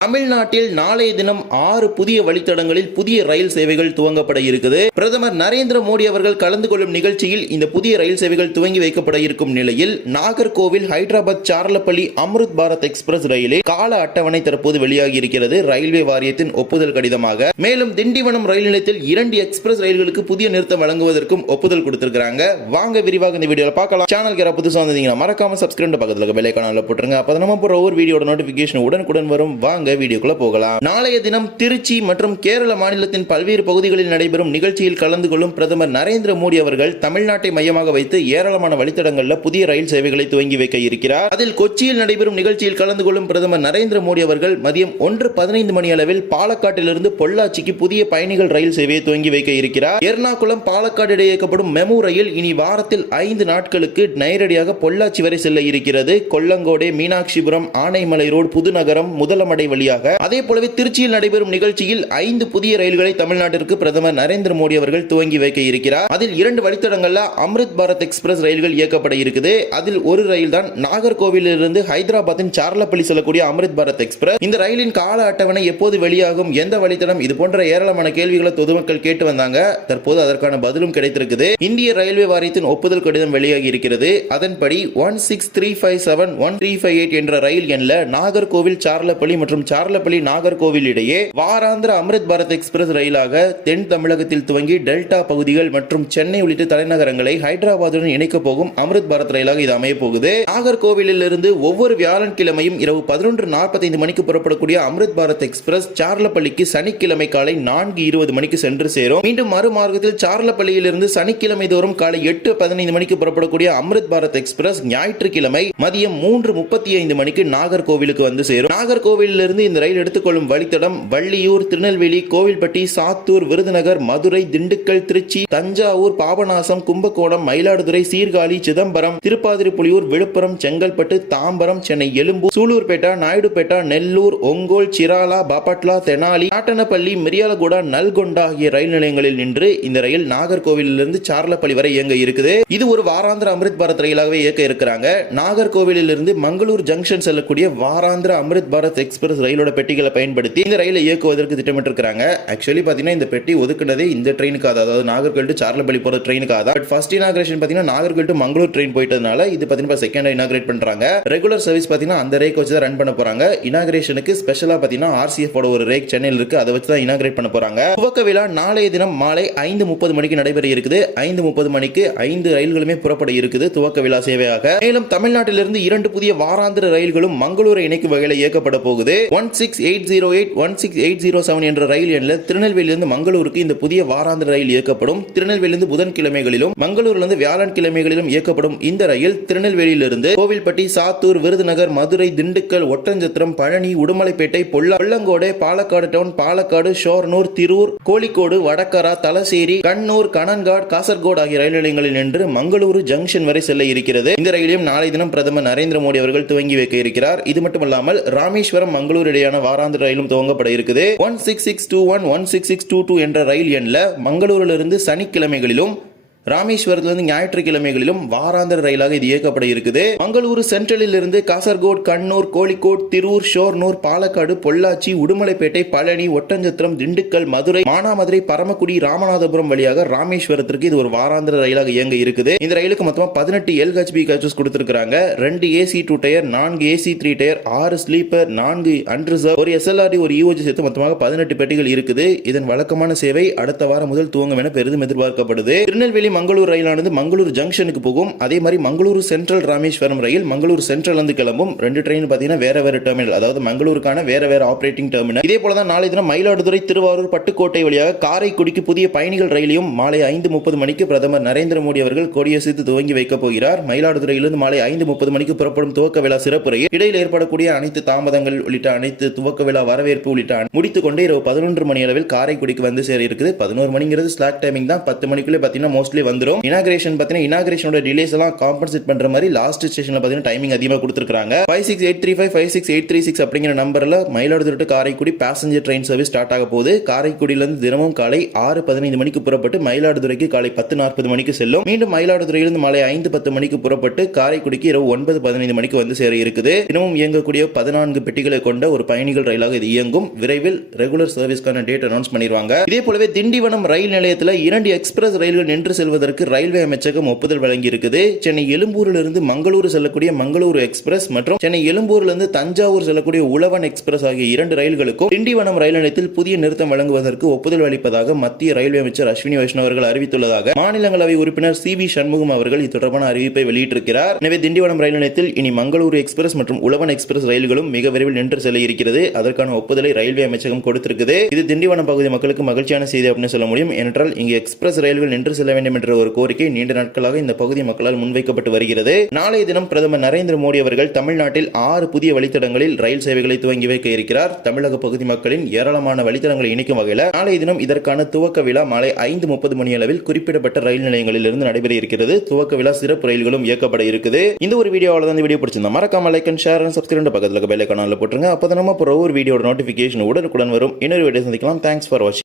தமிழ்நாட்டில் நாளைய தினம் 6 புதிய வழித்தடங்களில் புதிய ரயில் சேவைகள் துவங்கப்பட இருக்குது. பிரதமர் நரேந்திர மோடி அவர்கள் கலந்து கொள்ளும் நிகழ்ச்சியில் இந்த புதிய ரயில் சேவைகள் துவங்கி வைக்கப்பட இருக்கும் நிலையில் நாகர்கோவில் ஹைதராபாத் சார்லப்பள்ளி அம்ருத் பாரத் எக்ஸ்பிரஸ் ரயிலில் கால அட்டவணை தற்போது வெளியாகி இருக்கிறது ரயில்வே வாரியத்தின் ஒப்புதல் கடிதமாக. மேலும் திண்டிவனம் ரயில் நிலையத்தில் 2 எக்ஸ்பிரஸ் ரயில்களுக்கு புதிய நிறுத்தம் வழங்குவதற்கும் ஒப்புதல் கொடுத்திருக்காங்க. வாங்க விரிவாக இந்த வீடியோல பார்க்கலாம். சேனலுக்கு யாராவது புதுசா வந்தீங்கன்னா மறக்காம சப்ஸ்கிரைப் பக்கத்துல பெல் ஐகானை போட்டுருங்க. அப்பதான் நம்ம போற ஒவ்வொரு வீடியோட நோட்டிபிகேஷன் உடனுக்குடன் வரும். வாங்க வீடியோக்குள்ள போகலாம். நாளைய தினம் திருச்சி மற்றும் கேரள மாநிலத்தின் பல்வேறு பகுதிகளில் நடைபெறும் நிகழ்ச்சியில் கலந்து கொள்ளும் பிரதமர் நரேந்திர மோடி அவர்கள் தமிழ்நாட்டை மையமாக வைத்து ஏராளமான வழித்தடங்களில் புதிய ரயில் சேவைகளை துவங்கி வைக்க இருக்கிறார். அதில் கொச்சியில் நடைபெறும் நிகழ்ச்சியில் கலந்து கொள்ளும் பிரதமர் நரேந்திர மோடி அவர்கள் மதியம் 1:15 மணி அளவில் பாலக்காட்டிலிருந்து பொள்ளாச்சிக்கு புதிய பயணிகள் ரயில் சேவையை துவங்கி வைக்க இருக்கிறார். எர்ணாகுளம் பாலக்காடு இடையே இயக்கப்படும் மெமு ரயில் இனி வாரத்தில் 5 நாட்களுக்கு நேரடியாக பொள்ளாச்சி வரை செல்ல இருக்கிறது. கொல்லங்கோடே, மீனாட்சிபுரம், ஆனைமலை ரோடு, புதுநகரம், முதலமடை வழியாக. அதே போலவே திருச்சியில் நடைபெறும் நிகழ்ச்சியில் 5 புதிய ரயில்களை தமிழ்நாட்டிற்கு பிரதமர் நரேந்திர மோடி அவர்கள் துவங்கி வைக்க இருக்கிறார். அதில் 2 வழித்தடங்கள்ல அம்ருத் பாரத் எக்ஸ்பிரஸ் ரயில்கள் இயக்கப்பட இருக்குது. அதில் ஒரு ரயில் தான் நாகர்கோவிலிருந்து ஹைதராபாத்தின் சார்லப்பள்ளி செல்லக்கூடிய அம்ருத் பாரத் எக்ஸ்பிரஸ். இந்த ரயிலின் கால அட்டவணை எப்போது வெளியாகும், எந்த வழித்தடம், இது போன்ற ஏராளமான கேள்விகளை பொதுமக்கள் கேட்டு வந்தாங்க. தற்போது அதற்கான பதிலும் கிடைத்திருக்குது. இந்திய ரயில்வே வாரியத்தின் ஒப்புதல் கடிதம் வெளியாகி இருக்கிறது. அதன்படி 16357-1358 என்ற ரயில் எண்ல நாகர்கோவில் சார்லப்பள்ளி மற்றும் சார்லப்பள்ளி நாகர்கோவில் இடையே வாராந்திர அம்ருத் பாரத் எக்ஸ்பிரஸ் ரயிலாக தென் தமிழகத்தில் துவங்கி டெல்டா பகுதிகள் மற்றும் சென்னை உள்ளிட்ட தலைநகரங்களை ஹைதராபாத்துடன் இணைக்க போகும் அம்ருத் பாரத் ரயிலாக இது அமைய போகுது. நாகர்கோவிலில் இருந்து ஒவ்வொரு வியாழன்கிழமையும் இரவு 11:45 மணிக்கு புறப்படக்கூடிய அம்ருத் பாரத் எக்ஸ்பிரஸ் சார்லப்பள்ளிக்கு சனிக்கிழமை காலை 4:20 மணிக்கு சென்று சேரும். மீண்டும் மறுமார்க்கத்தில் சார்லப்பள்ளியில் இருந்து சனிக்கிழமை தோறும் காலை 8:15 மணிக்கு புறப்படக்கூடிய அம்ருத் பாரத் எக்ஸ்பிரஸ் ஞாயிற்றுக்கிழமை மதியம் 3:35 மணிக்கு நாகர்கோவிலுக்கு வந்து சேரும். நாகர்கோவிலில் இருந்து இந்த ரயில் எடுத்துக்கொள்ளும் வழித்தடம் வள்ளியூர், திருநெல்வேலி, கோவில்பட்டி, சாத்தூர், விருதுநகர், மதுரை, திண்டுக்கல், திருச்சி, தஞ்சாவூர், பாபநாசம், கும்பகோணம், மயிலாடுதுறை, சீர்காழி, சிதம்பரம், திருப்பாதிரிப்புலியூர், விழுப்புரம், செங்கல்பட்டு, தாம்பரம், சென்னை எழும்பூர், சூலூர்பேட்டா, நாயுடுபேட்டா, நெல்லூர், ஒங்கோல், சிராலா, பாபட்லா, தெனாலி, காட்டனப்பள்ளி, மிரியாலகுடா, நல்கொண்டா ஆகிய ரயில் நிலையங்களில் நின்று இந்த ரயில் நாகர்கோவிலிருந்து சார்லப்பள்ளி வரை இயங்க இருக்குது. இது ஒரு வாராந்திர அம்ருத் பாரத் ரயிலாகவே இயக்க இருக்கிறாங்க. நாகர்கோவிலிருந்து மங்களூர் ஜங்ஷன் செல்லக்கூடிய வாராந்திர அம்ருத் பாரத் எக்ஸ்பிரஸ் ரயிலோட பெட்டிகளை பயன்படுத்தி இந்த ரயிலை இயக்குவதற்கு திட்டமிட்டிருக்காங்க. ஆக்சுவலி பாத்தீங்கன்னா இந்த பெட்டி ஒதுக்குனதே இந்த ட்ரெயினுக்கு, அதாவது நாகர்கோவில் டு சார்லப்பள்ளி போற ட்ரெயினுக்காக தான். பட் ஃபர்ஸ்ட் இனாகிரேஷன் பாத்தீங்கன்னா நாகர்கோவில் டு மங்களூர் ட்ரெயின் போயிட்டதுனால இது பாத்தீங்கன்னா செகண்ட் இனாகிரேட் பண்றாங்க. ரெகுலர் சர்வீஸ் பாத்தீங்கன்னா அந்த ரேக் வச்சு தான் ரன் பண்ண போறாங்க. இனாகிரேஷனுக்கு ஸ்பெஷலா பாத்தீங்கன்னா RCF ஓட ஒரு ரேக் சென்னையில் இருக்கு, அதை வச்சு தான் இனாகிரேட் பண்ண போறாங்க. துவக்க விழா நாளைய தினம் மாலை 5:30 மணிக்கு நடைபெற இருக்குது. 5:30 மணிக்கு 5 ரயில்களுமே புறப்பட இருக்குது துவக்க விழா சேவையாக. மேலும் தமிழ்நாட்டிலிருந்து 2 புதிய வாராந்திர ரயில்களும் மங்களூரை இணைக்கும் வகையில் இயக்கப்பட போகுது. 16808, 16807 என்ற ரயில் எண்ணில் திருநெல்வேலியிலிருந்து மங்களூருக்கு இந்த புதிய வாராந்திர ரயில் இயக்கப்படும். திருநெல்வேலியிலிருந்து புதன்கிழமைகளிலும் மங்களூரிலிருந்து வியாழன்கிழமைகளிலும் இயக்கப்படும் இந்த ரயில் திருநெல்வேலியிலிருந்து கோவில்பட்டி, சாத்தூர், விருதுநகர், மதுரை, திண்டுக்கல், ஒட்டஞ்சத்திரம், பழனி, உடுமலைப்பேட்டை, கொல்லங்கோடே, பாலக்காடு டவுன், பாலக்காடு, ஷோர்னூர், திரூர், கோழிக்கோடு, வடகரா, தலசேரி, கண்ணூர், கணன்காட், காசர்கோடு ஆகிய ரயில் நிலையங்களில் நின்று மங்களூரு ஜங்ஷன் வரை செல்ல இருக்கிறது. இந்த ரயிலையும் நாளை தினம் பிரதமர் நரேந்திர மோடி அவர்கள் துவங்கி வைக்க இருக்கிறார். இது மட்டுமல்லாமல் ராமேஸ்வரம் மங்களூர் இடையான வாராந்திர ரயிலும் துவங்கப்பட இருக்குது. 16621, 16622 என்ற ரயில் எண்ணில் மங்களூரிலிருந்து சனிக்கிழமைகளிலும் ராமேஸ்வரத்திலிருந்து ஞாயிற்றுக்கிழமைகளிலும் வாராந்திர ரயிலாக இது இயக்கப்பட இருக்குது. மங்களூரு சென்ட்ரலில் இருந்து காசர்கோடு, கண்ணூர், கோழிக்கோடு, திரூர், ஷோர்னூர், பாலக்காடு, பொள்ளாச்சி, உடுமலைப்பேட்டை, பழனி, ஒட்டஞ்சத்திரம், திண்டுக்கல், மதுரை, மானாமதுரை, பரமக்குடி, ராமநாதபுரம் வழியாக ராமேஸ்வரத்திற்கு இது ஒரு வாராந்திர ரயிலாக இயங்க இருக்குது. இந்த ரயிலுக்கு மொத்தமா 18 LHB கோச்சஸ் கொடுத்திருக்காங்க. 2 AC 2 tier, 4 AC 3 tier, 6 sleeper, 4 unreserved, ஒரு SLRD, ஒரு EOG சேர்த்து மொத்தமாக 18 பெட்டிகள் இருக்குது. இதன் வழக்கமான சேவை அடுத்த வாரம் முதல் துவங்கும் என பெரிதும் எதிர்பார்க்கப்படுது. திருநெல்வேலி மங்களூர் ரயிலானது மங்களூர் ஜங்ஷனுக்கு போகும். அதே மாதிரி மங்களூரு சென்ட்ரல் ராமேஸ்வரம் ரயில் மங்களூர் சென்ட்ரல் வந்து கிளம்பும். 2 ட்ரெயின் பாத்தீங்கன்னா வேற வேற டெர்மினல், அதாவது மங்களூருக்கான வேற வேற ஆபரேட்டிங் டெர்மினல். இதே போல தான் நாளை தினம் மயிலாடுதுறை, திருவாரூர், பட்டுக்கோட்டை வழியாக காரைக்குடிக்கு புதிய பயணிகள் ரயிலையும் மாலை 5:30 மணிக்கு பிரதமர் நரேந்திர மோடி அவர்கள் கொடியசைத்து துவங்கி வைக்க போகிறார். மயிலாடுதுறையிலிருந்து மாலை 5:30 மணிக்கு புறப்படும் துவக்க விழா சிறப்பு ரயில் இடையில் ஏற்படக்கூடிய அனைத்து தாமதங்கள் உள்ளிட்ட அனைத்து துவக்க விழா வரவேற்பு உள்ளிட்ட முடித்துக் கொண்டே இரவு 11 மணி அளவில் காரைக்குடிக்கு வந்து சேர இருக்குது. 11 மணிங்கிறது ஸ்லாக் டைமிங் தான். 10 மணிக்குள்ளே பாத்தீங்கன்னா மோஸ்ட்லி வந்துடும். இனாகிரேஷனோட டிலேஸ் எல்லாம் காம்பன்சேட் பண்ற மாதிரி லாஸ்ட் ஸ்டேஷன்ல பாத்தீங்கன்னா டைமிங் அதிகமா கொடுத்திருக்காங்க. 56835 56836 அப்படிங்கிற நம்பர்ல Mayiladuthurai to Karaikudi passenger train service start ஆக போகுது. காரைக்குடியில இருந்து தினமும் காலை 6:15 மணிக்கு புறப்பட்டு மயிலாடுதுறைக்கு காலை 10:40 மணிக்கு செல்லும். மீண்டும் மயிலாடுதுறையிலிருந்து மாலை 5:10 மணிக்கு புறப்பட்டு காரைக்குடிக்கு இரவு 9:15 மணிக்கு வந்து சேர இருக்குது. தினமும் இயங்கக்கூடிய 14 பெட்டிகளை கொண்ட ஒரு பயணிகள் ரயிலாக இது இயங்கும். விரைவில் ரெகுலர் சர்வீஸ்க்கான டேட் அனௌன்ஸ் பண்ணிடுவாங்க. இதே போலவே திண்டிவனம் ரயில் நிலையத்தில் 2 எக்ஸ்பிரஸ் ரயில்கள் நின்று செல்வதற்கு ரயில்வே அமைச்சகம் ஒப்புதல் வழங்கி இருக்குது. சென்னை எழும்பூரிலிருந்து மங்களூரு செல்லக்கூடிய மங்களூரு எக்ஸ்பிரஸ் மற்றும் சென்னை எழும்பூரிலிருந்து தஞ்சாவூர் செல்லக்கூடிய உழவன் எக்ஸ்பிரஸ் ஆகிய 2 ரயில்களுக்கும் திண்டிவனம் ரயில் நிலையத்தில் புதிய நிறுத்தம் வழங்குவதற்கு ஒப்புதல் அளிப்பதாக மத்திய ரயில்வே அமைச்சர் அஸ்வினி வைஷ்ணவ் அவர்கள் அறிவித்துள்ளதாக மாநிலங்களவை உறுப்பினர் சி.வி. சண்முகம் அவர்கள் இது தொடர்பான அறிவிப்பை வெளியிட்டிருக்கிறார். எனவே திண்டிவனம் ரயில் நிலையத்தில் இனி மங்களூரு எக்ஸ்பிரஸ் மற்றும் உழவன் எக்ஸ்பிரஸ் ரயில்களும் மிக விரைவில் நின்று செல்ல இருக்கிறது. அதற்கான ஒப்புதலை ரயில்வே அமைச்சகம் கொடுத்திருக்குது. இது திண்டிவனம் பகுதி மக்களுக்கு மகிழ்ச்சியான செய்தி அப்படின்னு சொல்ல முடியும். ஏனென்றால் இங்கு எக்ஸ்பிரஸ் ரயில்கள் நின்று செல்ல வேண்டும் என்ற ஒரு கோரிக்கை நீண்ட நாட்களாக இந்த பகுதி மக்களால் முன்வைக்கப்பட்டு வருகிறது. நாளைய தினம் பிரதமர் நரேந்திர மோடி அவர்கள் தமிழ்நாட்டில் 6 புதிய வழித்தடங்களில் ரயில் சேவைகளை துவங்கி வைக்க இருக்கிறார். தமிழக பகுதி மக்களின் ஏராளமான வழித்தடங்களை இணைக்கும் வகையில் நாளைய தினம் இதற்கான துவக்க விழா மாலை 5:30 மணி அளவில் குறிப்பிடப்பட்ட ரயில் நிலையங்களில் இருந்து நடைபெற இருக்கிறது. துவக்க விழா சிறப்பு ரயில்களும் இயக்கப்பட இருக்குது. இந்த ஒரு வீடியோவில் தான் வீடியோ பிடிச்சிருந்தா மறக்காம like and share and subscribe பக்கத்தில் பெல் ஐகானில் போட்டுருங்க. அப்போ நம்ம ஒரு வீடியோட நோட்டிபிகேஷன் உடனுக்குடன் வரும். இன்னொரு வீடியோ சந்திக்கலாம். தேங்க்ஸ் ஃபார் வாட்சிங்.